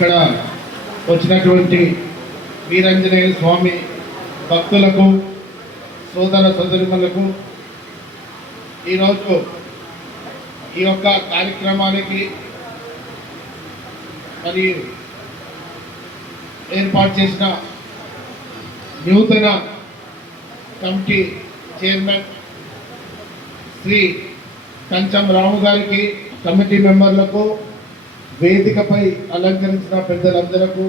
ఇక్కడ వచ్చినటువంటి వీరాంజనేయ స్వామి భక్తులకు సోదర సోదరిమణులకు ఈరోజు ఈ యొక్క కార్యక్రమానికి మరి ఏర్పాటు చేసిన నూతన కమిటీ చైర్మన్ శ్రీ కంచం రాము గారికి, కమిటీ మెంబర్లకు, వేదికపై అలంకరించిన పెద్దలందరకు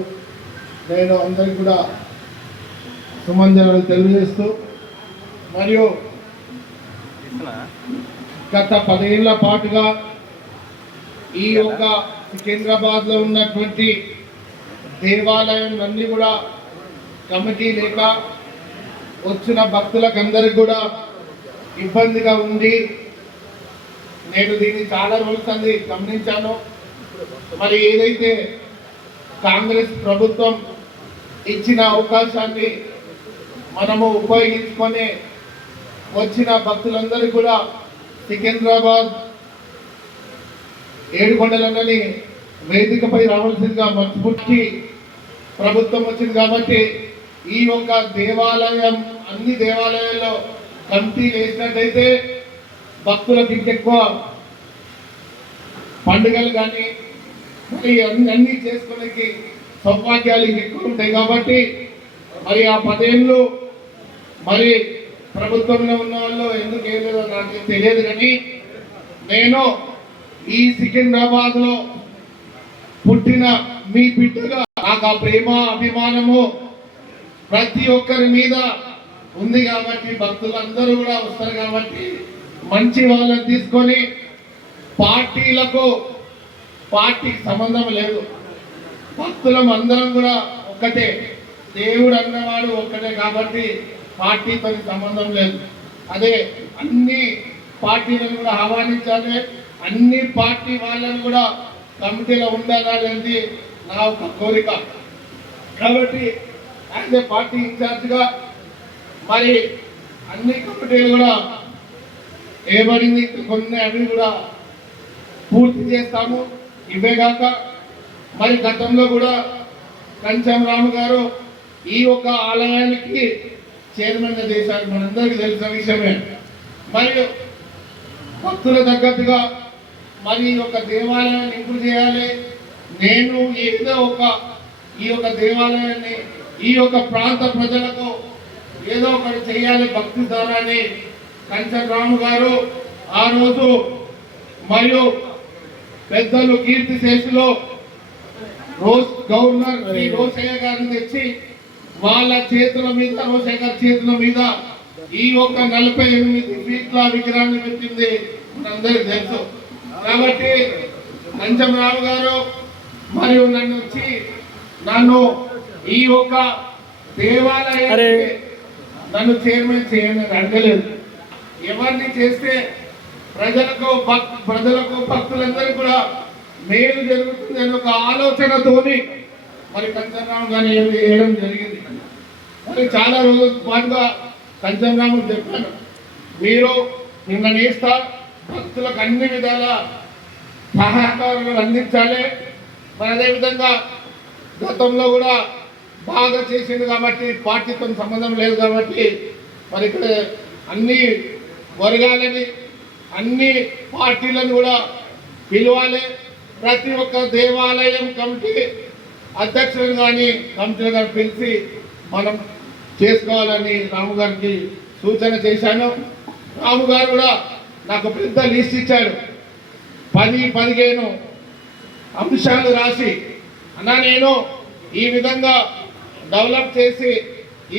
నేను అందరికీ కూడా సుమంజనాలు తెలియజేస్తూ, మరియు గత 10 ఏళ్ల పాటుగా ఈ యొక్క సికింద్రాబాద్లో ఉన్నటువంటి దేవాలయం అన్నీ కూడా కమిటీ లేక వచ్చిన భక్తులకు అందరికి కూడా ఇబ్బందిగా ఉంది. నేను దీన్ని చాలా రోజులు గమనించాను. మరి ఏదైతే కాంగ్రెస్ ప్రభుత్వం ఇచ్చిన అవకాశాన్ని మనము ఉపయోగించుకొని వచ్చిన భక్తులందరూ కూడా సికింద్రాబాద్ ఏడుకొండలన్నని వేదికపై రావాల్సిందిగా మనస్ఫూర్తి ప్రభుత్వం వచ్చింది. కాబట్టి ఈ యొక్క దేవాలయం అన్ని దేవాలయాల్లో కమిటీ వేసినట్టయితే భక్తులకు ఇంకెక్కువ పండుగలు కానీ మరి అన్నీ చేసుకోవడానికి సౌభాగ్యాలు ఇంకెక్కువ ఉంటాయి. కాబట్టి మరి ఆ 10 ఏళ్ళు మరి ప్రభుత్వంలో ఉన్న వాళ్ళు ఎందుకు ఏం లేదో నాకు తెలియదు, కానీ నేను ఈ సికింద్రాబాద్లో పుట్టిన మీ బిడ్డగా నాకు ఆ ప్రేమ అభిమానము ప్రతి ఒక్కరి మీద ఉంది. కాబట్టి భక్తులందరూ కూడా వస్తారు. కాబట్టి మంచి వాళ్ళని తీసుకొని పార్టీకి సంబంధం లేదు, భక్తులం అందరం కూడా ఒక్కటే, దేవుడు అన్నవాడు ఒక్కటే. కాబట్టి పార్టీతో సంబంధం లేదు. అదే అన్ని పార్టీలను కూడా ఆహ్వానించాలి, అన్ని పార్టీ వాళ్ళని కూడా కమిటీలో ఉండాలనేది నా ఒక కోరిక. కాబట్టి యాజ్ ఏ పార్టీ ఇన్ఛార్జ్గా మరి అన్ని కమిటీలు కూడా ఏబడింది, కొన్ని అవి కూడా పూర్తి చేస్తాము. ఇవే కాక మరి గతంలో కూడా కంచం రాము గారు ఈ యొక్క ఆలయానికి చైర్మన్గా చేశారు, మనందరికీ తెలిసిన విషయమే. మరియు భక్తుల తగ్గట్టుగా మరి ఈ యొక్క దేవాలయాన్ని ఇంప్రూవ్ చేయాలి. నేను ఏదో ఈ యొక్క దేవాలయాన్ని ఈ యొక్క ప్రాంత ప్రజలకు ఏదో ఒకటి చేయాలి భక్తి ద్వారాని కంచం రాము గారు ఆ రోజు మరియు పెద్దలు కీర్తిశేషులు గవర్నర్ శ్రీ రోషయ్య గారిని తెచ్చి వాళ్ళ చేతుల మీద, రోషయ్య గారి చేతుల మీద ఈ యొక్క 48 ఫీట్ల విగ్రహాన్ని పెట్టింది మనందరికీ తెలుసు. కాబట్టి కంచం రాము గారు మరియు నన్ను ఈ యొక్క దేవాలయానికి నన్ను చైర్మన్ చేయండి అడగలేదు. ఎవరిని చేస్తే ప్రజలకు భక్తులందరికీ కూడా మేలు జరుగుతుంది అని ఒక ఆలోచనతోని మరి కంచం రాము గారిని వేయడం జరిగింది. మరి చాలా రోజుల పాటుగా కంచం రాము చెప్పాను, మీరు నిన్న నేస్తా భక్తులకు అన్ని విధాల సహకారాలు అందించాలి. మరి అదేవిధంగా గతంలో కూడా బాగా చేసింది కాబట్టి పార్టీతో సంబంధం లేదు. కాబట్టి మరి ఇక్కడ అన్ని వర్గాలని అన్ని పార్టీలను కూడా పిలవాలి. ప్రతి ఒక్క దేవాలయం కమిటీ అధ్యక్షులను కానీ కమిటీలు కానీ పిలిచి మనం చేసుకోవాలని రాము గారికి సూచన చేశాను. రాము గారు కూడా నాకు పెద్ద లిస్ట్ ఇచ్చాడు, 10-15 అంశాలు రాసి, అన్నా నేను ఈ విధంగా డెవలప్ చేసి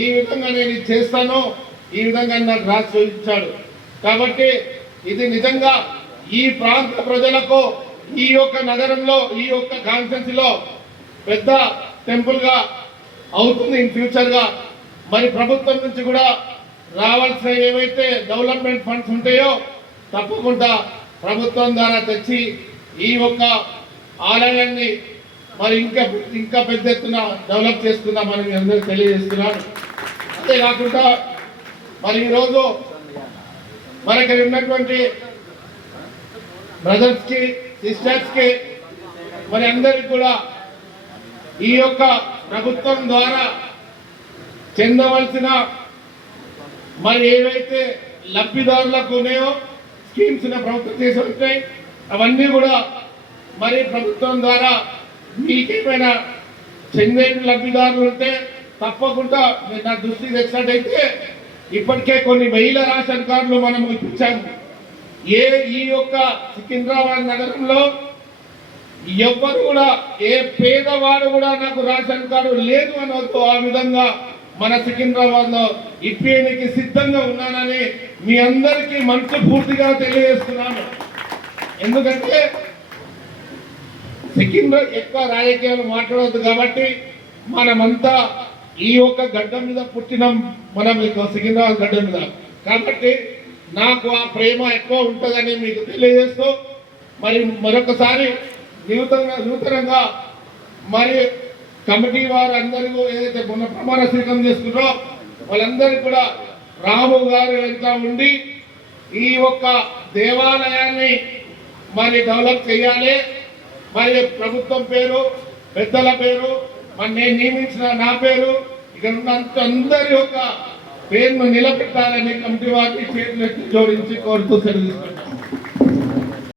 ఈ విధంగా నేను చేస్తాను, ఈ విధంగా నాకు రాసి చూపించాడు. కాబట్టి ఇది నిజంగా ఈ ప్రాంత ప్రజలకు ఈ యొక్క నగరంలో ఈ యొక్క కాన్స్టిట్యున్సీలో పెద్ద టెంపుల్గా అవుతుంది ఇన్ ఫ్యూచర్గా. మరి ప్రభుత్వం నుంచి కూడా రావాల్సిన ఏవైతే డెవలప్మెంట్ ఫండ్స్ ఉంటాయో తప్పకుండా ప్రభుత్వం ద్వారా తెచ్చి ఈ యొక్క ఆలయాన్ని మరి ఇంకా పెద్ద ఎత్తున డెవలప్ చేసుకుందామని మీ అందరికీ తెలియజేస్తున్నాను. అంతేకాకుండా మరి ఈరోజు మనకి ఉన్నటువంటి బ్రదర్స్కి, సిస్టర్స్కి మరి అందరికి కూడా ఈ యొక్క ప్రభుత్వం ద్వారా చెందవలసిన మరి ఏవైతే లబ్ధిదారులకు ఉన్నాయో స్కీమ్స్ ప్రభుత్వం చేసి ఉంటాయి అవన్నీ కూడా మరి ప్రభుత్వం ద్వారా మీకేమైనా చెందే లబ్ధిదారులు ఉంటే తప్పకుండా మీరు నా దృష్టికి తెచ్చినట్టయితే ఇప్పటికే కొన్ని వేల రేషన్ కార్డులు మనం ఇప్పించాము. ఈ యొక్క సికింద్రాబాద్ నగరంలో ఎవ్వరు కూడా ఏ పేదవాడు కూడా నాకు రేషన్ కార్డు లేదు అనవద్దు. ఆ విధంగా మన సికింద్రాబాద్ లో ఇప్పేనికి సిద్ధంగా ఉన్నానని మీ అందరికీ మనసు పూర్తిగా తెలియజేస్తున్నాను. ఎందుకంటే సికింద్రాబాద్ ఎక్కువ రాజకీయాలు మాట్లాడవద్దు కాబట్టి మనమంతా ఈ యొక్క గడ్డ మీద పుట్టినాం, మనం సికింద్రాబాద్ గడ్డ మీద కాబట్టి నాకు ఆ ప్రేమ ఎక్కువ ఉంటుందని మీకు తెలియజేస్తూ మరి మరొకసారి నూతనంగా మరి కమిటీ వారు అందరూ ఏదైతే మొన్న ప్రమాణ స్వీకారం చేసుకున్నారో వాళ్ళందరికీ కూడా రాము గారు వెంట ఉండి ఈ యొక్క దేవాలయాన్ని మరి డెవలప్ చేయాలి. మరి ప్రభుత్వం పేరు, పెద్దల పేరు, మరి నేను నియమించిన నా పేరు, ఇక్కడ ఉన్న అందరి యొక్క పేరును నిలబెట్టాలని కమిటీ వారిని చేతులెత్తి జోడించి కోరుతూ సెలవు తీసుకుంటాం.